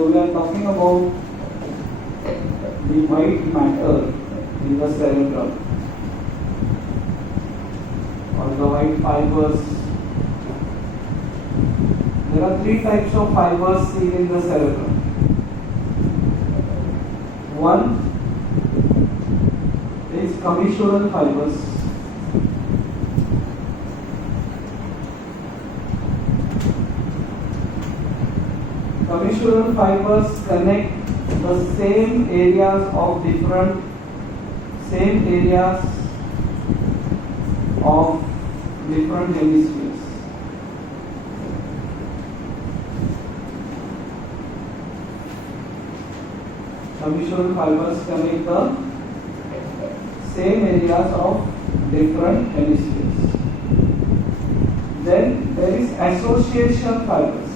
So we are talking about the white matter in the cerebrum or the white fibers. There are three types of fibers seen in the cerebrum. One is commissural fibers. Commissural fibers connect the same areas of different hemispheres. Commissural fibers connect the same areas of different hemispheres. Then there is association fibers.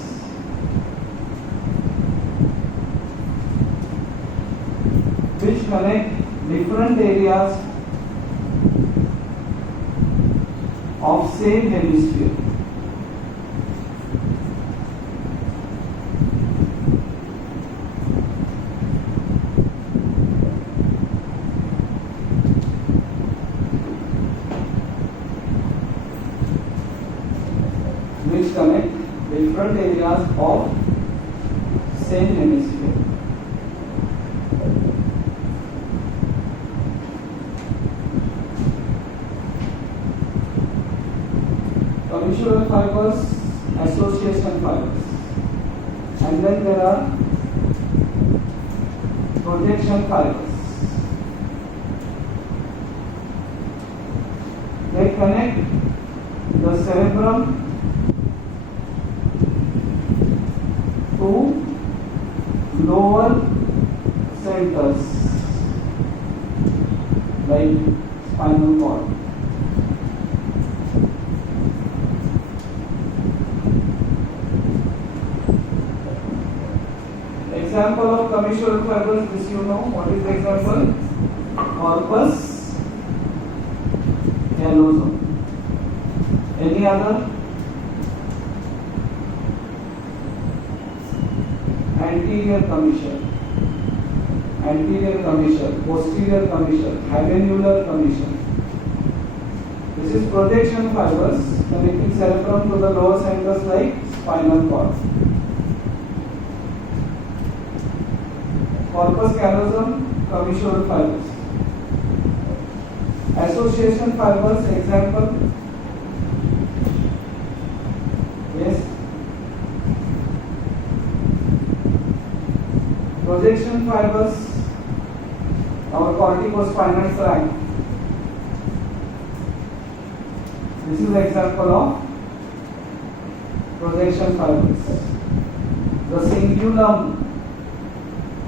Which connect different areas of same hemisphere. Which connect different areas of same hemisphere. Commissural fibers, association fibers, and then there are projection fibers. They connect the cerebrum to lower centers like spinal cord. Example of commissural fibers, this you know. What is the example? Corpus callosum. Any other? Anterior commissure, posterior commissure, habenular commissure. This is projection fibers connecting cerebrum to the lower centers like spinal cord. Corpus callosum, commissural fibers. Association fibers, example. Yes. Projection fibers, our corticospinal tract. This is an example of projection fibers. The cingulum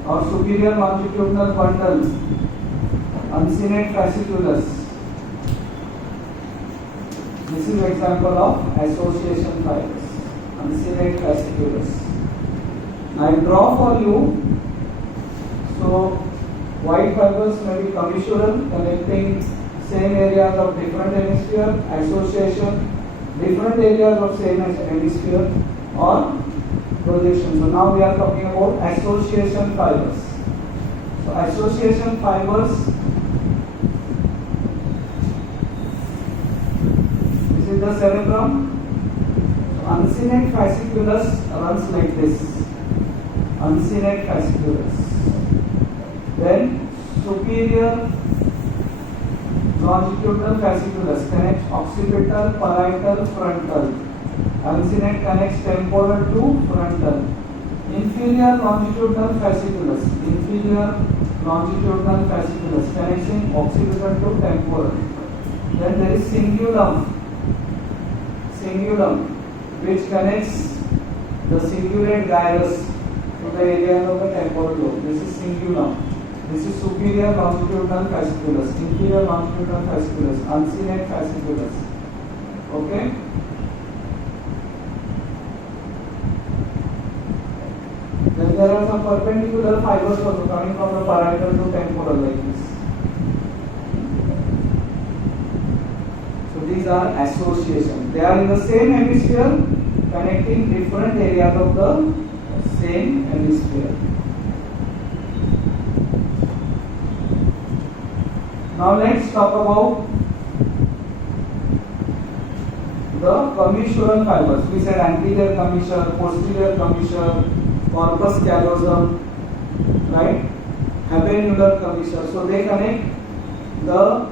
or superior longitudinal bundle, uncinate fasciculus. This is an example of association fibers, uncinate fasciculus. I draw for you. So white fibers may be commissural, connecting same areas of different hemisphere, association, different areas of same hemisphere, or projection. So now we are talking about association fibers. So association fibers, this is the cerebrum. So uncinate fasciculus runs like this. Uncinate fasciculus. Then superior longitudinal fasciculus connects occipital, parietal, frontal. Uncinate connects temporal to frontal. Inferior longitudinal fasciculus connecting occipital to temporal. Then there is cingulum, which connects the cingulate gyrus to the area of the temporal lobe. This is cingulum. This is superior longitudinal fasciculus, inferior longitudinal fasciculus, uncinate fasciculus. Okay? Then there are some perpendicular fibers also coming from the parietal to temporal like this. So these are association. They are in the same hemisphere connecting different areas of the same hemisphere. Now let's talk about the commissural fibers. We said anterior commissure, posterior commissure, corpus callosum, right? Habenular commissure. So they connect the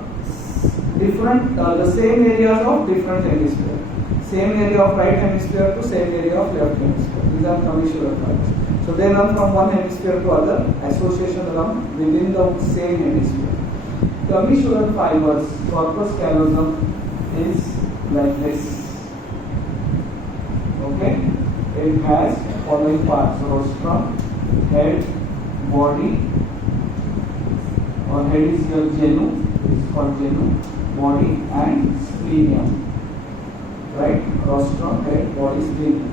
the same areas of different hemisphere. Same area of right hemisphere to same area of left hemisphere. These are commissural fibers. So they run from one hemisphere to other. Association run within the same hemisphere. Commissural fibers, corpus callosum is like this. Okay, it has following parts: rostrum, head, body, or head is your genu, is called genu, body, and splenium. Right, rostrum, head, body, splenium.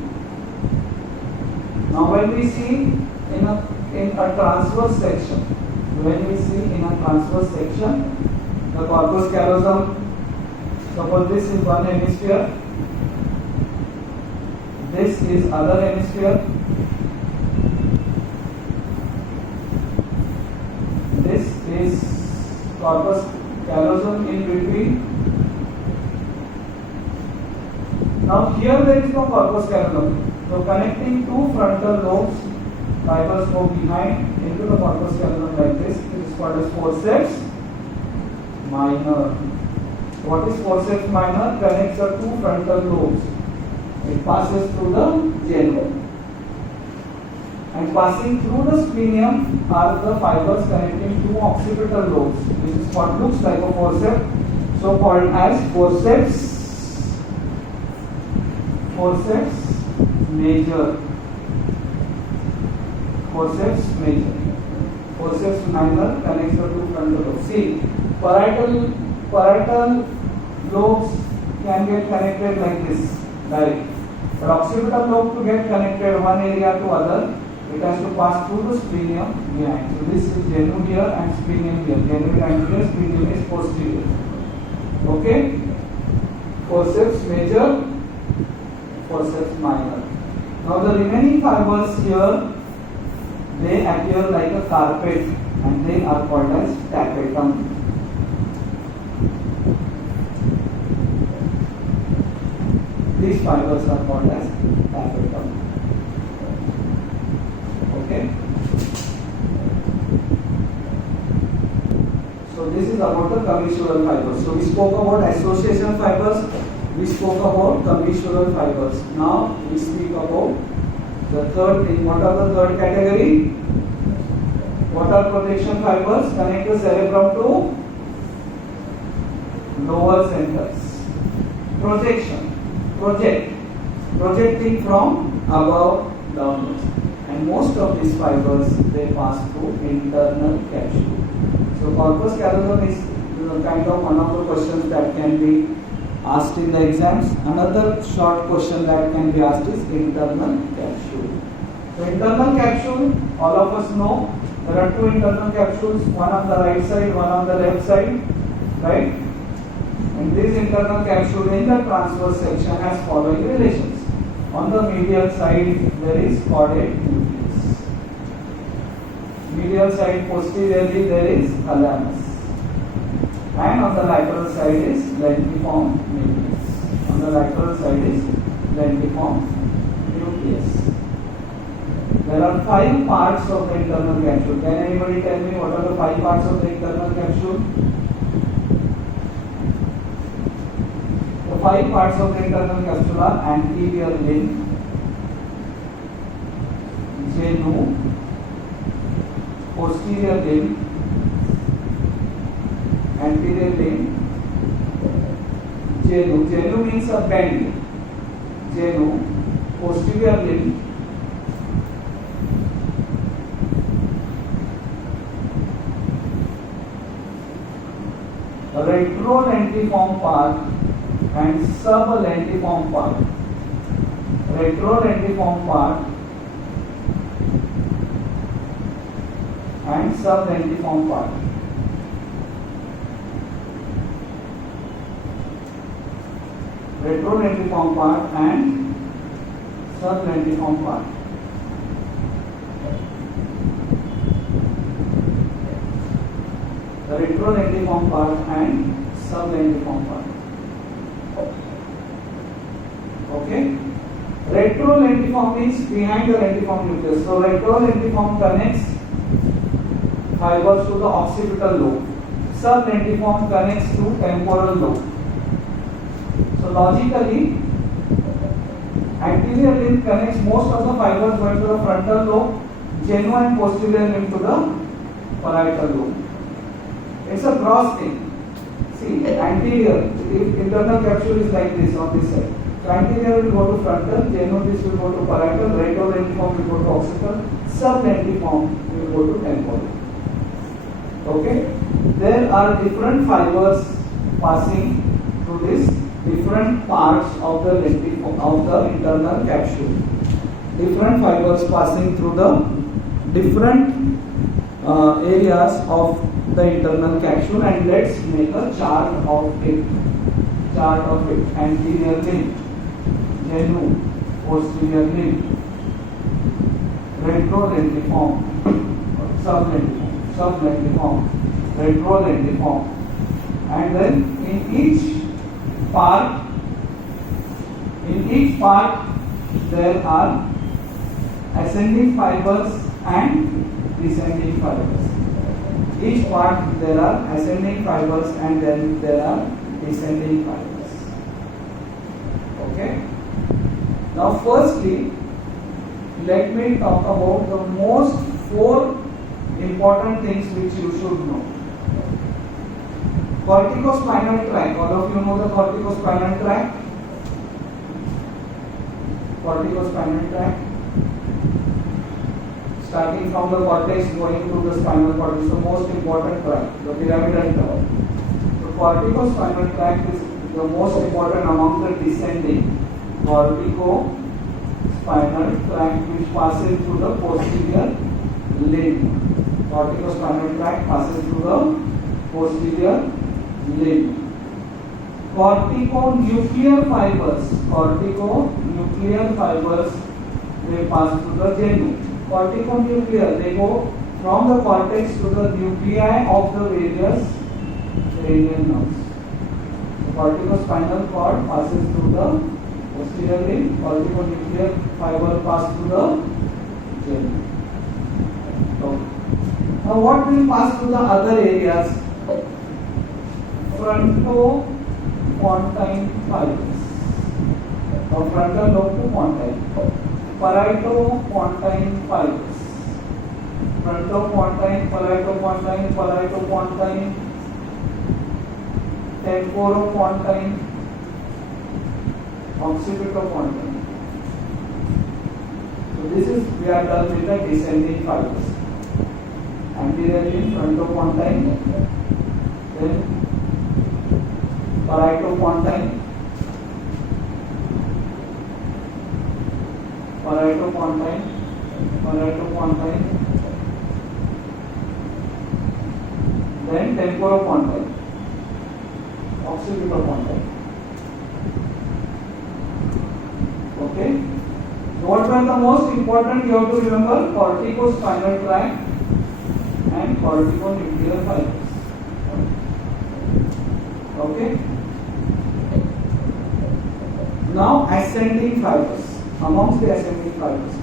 Now, when we see in a transverse section, the corpus callosum, suppose this is one hemisphere, this is other hemisphere, this is corpus callosum in between. Now here there is no corpus callosum. So connecting two frontal lobes, fibers go behind into the corpus callosum like this. It is called as forceps minor. What is forceps minor? Connects the two frontal lobes. It passes through the genu. And passing through the splenium are the fibers connecting two occipital lobes, which is what looks like a forceps, so called as forceps major. Forceps minor connects the two frontal lobes. See, parietal lobes can get connected like this, direct. But occipital lobe to get connected one area to other, it has to pass through the splenium behind. So this is genu here and splenium here. Genu is anterior, splenium is posterior. Okay? Forceps major, forceps minor. Now the remaining fibers here, they appear like a carpet and they are called as tapetum. These fibers are called as tapetum. Okay? So this is about the commissural fibers. So we spoke about association fibers, we spoke about commissural fibers. Now we speak about the third thing. What are the third category? What are projection fibers? Connect the cerebrum to lower centers. Projection. Projecting from above downwards. And most of these fibers, they pass through internal capsule. So corpus callosum is kind of one of the questions that can be asked in the exams. Another short question that can be asked is internal capsule. So internal capsule, all of us know there are two internal capsules, one on the right side, one on the left side, right? And this internal capsule in the transverse section has following relations. On the medial side, there is caudate nucleus. Medial side, posteriorly, there is thalamus. And on the lateral side is lentiform nucleus. On the lateral side is lentiform nucleus. There are 5 parts of the internal capsule. Can anybody tell me what are the 5 parts of the internal capsule? The 5 parts of the internal capsule are anterior limb, genu, posterior limb, anterior limb, genu. Genu means a bend. Genu, posterior limb, retrolentiform part and sublentiform part. Retrolentiform part and sublentiform part. Retrolentiform part and sublentiform part. The retrolentiform part and sublentiform part. Okay. Retrolentiform means behind the lentiform nucleus. So retrolentiform connects fibers to the occipital lobe. Sublentiform connects to temporal lobe. So logically, anterior limb connects most of the fibers going to the frontal lobe, genu and posterior limb to the parietal lobe. It's a cross thing. See, anterior, if internal capsule is like this on this side. So anterior will go to frontal, genu this will go to parietal, retrolentiform will go to occipital, sublentiform will go to temporal. Okay? There are different fibers passing through this different parts of the internal capsule. Different fibers passing through the different areas of the internal capsule, and let's make a chart of it. Anterior limb, genu, posterior limb, retrolentiform, sublentiform, retrolentiform, and then in each part there are ascending fibers and descending fibers. Each part there are ascending fibers and then there are descending fibers. Okay. Now firstly, let me talk about the most 4 important things which you should know. Corticospinal tract. All of you know the corticospinal tract? Corticospinal tract. Starting from the cortex going to the spinal cord is the most important tract, the pyramidal tract. The corticospinal tract is the most important among the descending. Corticospinal tract which passes through the posterior limb. Corticospinal tract passes through the posterior limb. Corticonuclear fibers they pass through the genu. Corticonuclear, they go from the cortex to the nuclei of the various cranial nerves. The corticospinal cord passes through the posterior limb. Corticonuclear fiber pass through the genu. Now what will pass through the other areas? Frontopontine fibers. From frontal lobe to pontine. Parieto-pontine fibers. Frontopontine, parieto-pontine, temporopontine, occipitopontine. So this is, we are done with the descending fibers. Anterior limb, frontopontine, then parieto-pontine, then temporopontine, occipitopontine. Okay. What were the most important? You have to remember corticospinal tract and corticonuclear fibers. Okay. Now ascending fibers. Amongst the ascending fibers,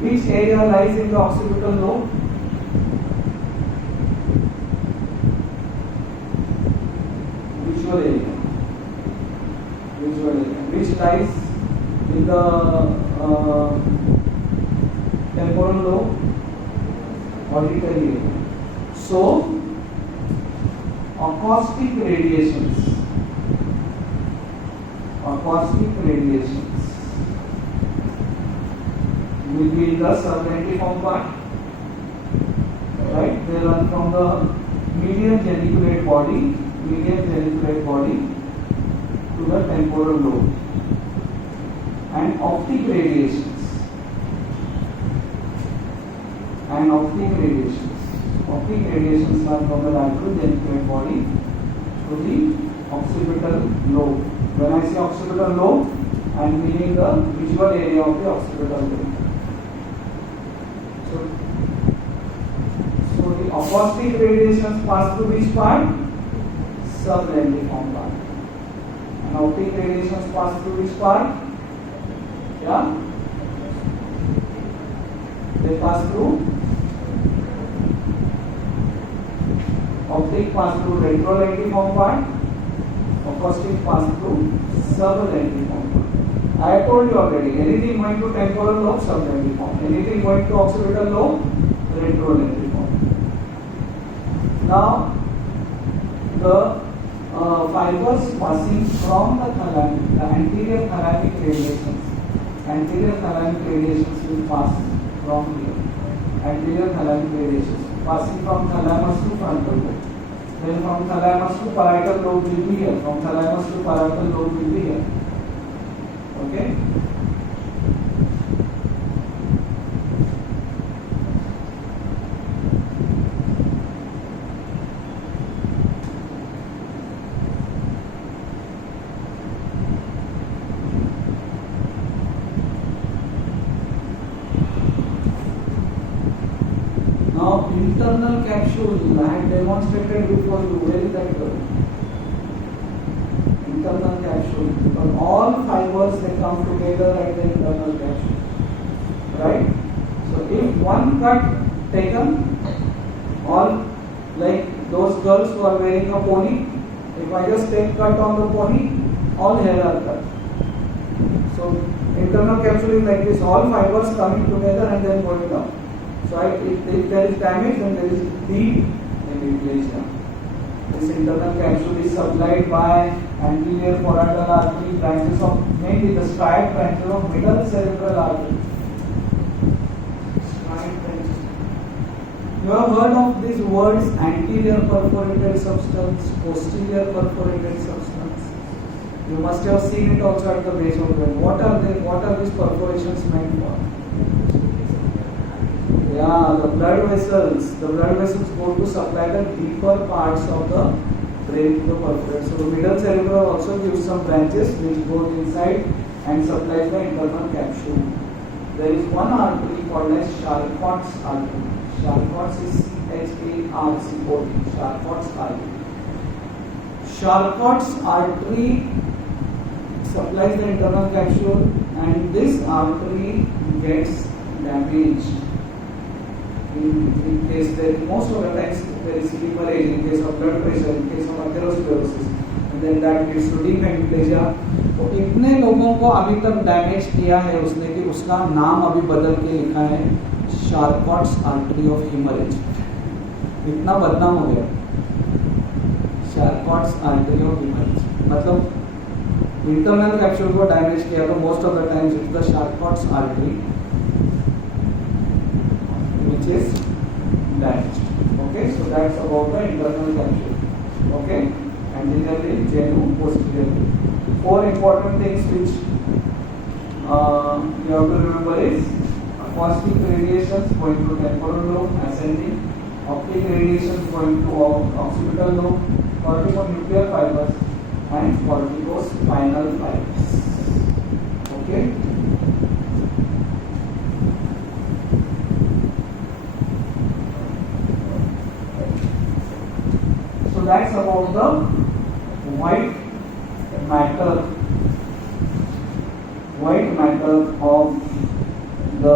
which area lies in the occipital lobe? Visual area. Which lies in the temporal lobe? Auditory area. So, acoustic radiations will be in the sublentiform part, right? They run from the median geniculate body to the temporal lobe. And optic radiations run from the lateral geniculate body to the occipital lobe. When I say occipital lobe, I am meaning the visual area of the occipital lobe. So, so the acoustic radiations pass through which part? Sublentiform part. And optic radiations pass through which part? Yeah? They pass through optic pass through retrolentiform part, acoustic pass through sublentiform part. I told you already, anything going to temporal lobe, sublentiform. Anything going to occipital lobe, retrolentiform. Now, the fibers passing from the thalamic, the anterior thalamic radiations will pass from here. Anterior thalamic radiations passing from thalamus to frontal lobe. Then from thalamus to parietal lobe will be here. From thalamus to parietal lobe will be here. Okay? Now, internal capsule, I had demonstrated before you. Where is that girl? Internal capsule. But all fibers, they come together at the internal capsule. Right? So, if one cut taken, all like those girls who are wearing a pony, if I just take cut on the pony, all hair are cut. So, internal capsule is like this, all fibers coming together and then going down. So if there is damage, then there is deep hemiplegia. This internal capsule is supplied by anterior parietal artery, branches of mainly the striate branches of middle cerebral artery. Striate branches. You have heard of these words: anterior perforated substance, posterior perforated substance. You must have seen it also at the base of the brain. What are they? What are these perforations meant for? Yeah, the blood vessels. The blood vessels go to supply the deeper parts of the brain to the perforate. So the middle cerebral also gives some branches which goes inside and supplies the internal capsule. There is one artery called as Charcot's artery. Charcot's is Charcot. Charcot's artery. Charcot's artery supplies the internal capsule, and this artery gets damaged. In case there, most of the times there is hemorrhage, in case of blood pressure, in case of atherosclerosis, and then that leads to deep hemiplegia. तो इतने लोगों को अभी तक damage किया है उसने कि उसका नाम अभी बदल के लिखा है शार्कॉट्स आर्टरी ऑफ हिमरेज. इतना बदनाम हो गया शार्कॉट्स आर्टरी ऑफ हिमरेज. मतलब इंटरनल कैप्सूल को डैमेज किया तो most of the times it's the Charcot's artery is damaged. Okay, so that's about the internal capsule. Okay, anteriorly, genu, posteriorly. 4 important things which you have to remember is acoustic radiations going to temporal lobe ascending, optic radiations going to occipital lobe, corticonuclear fibers and corticospinal fibers. Okay. So that's about the white matter of the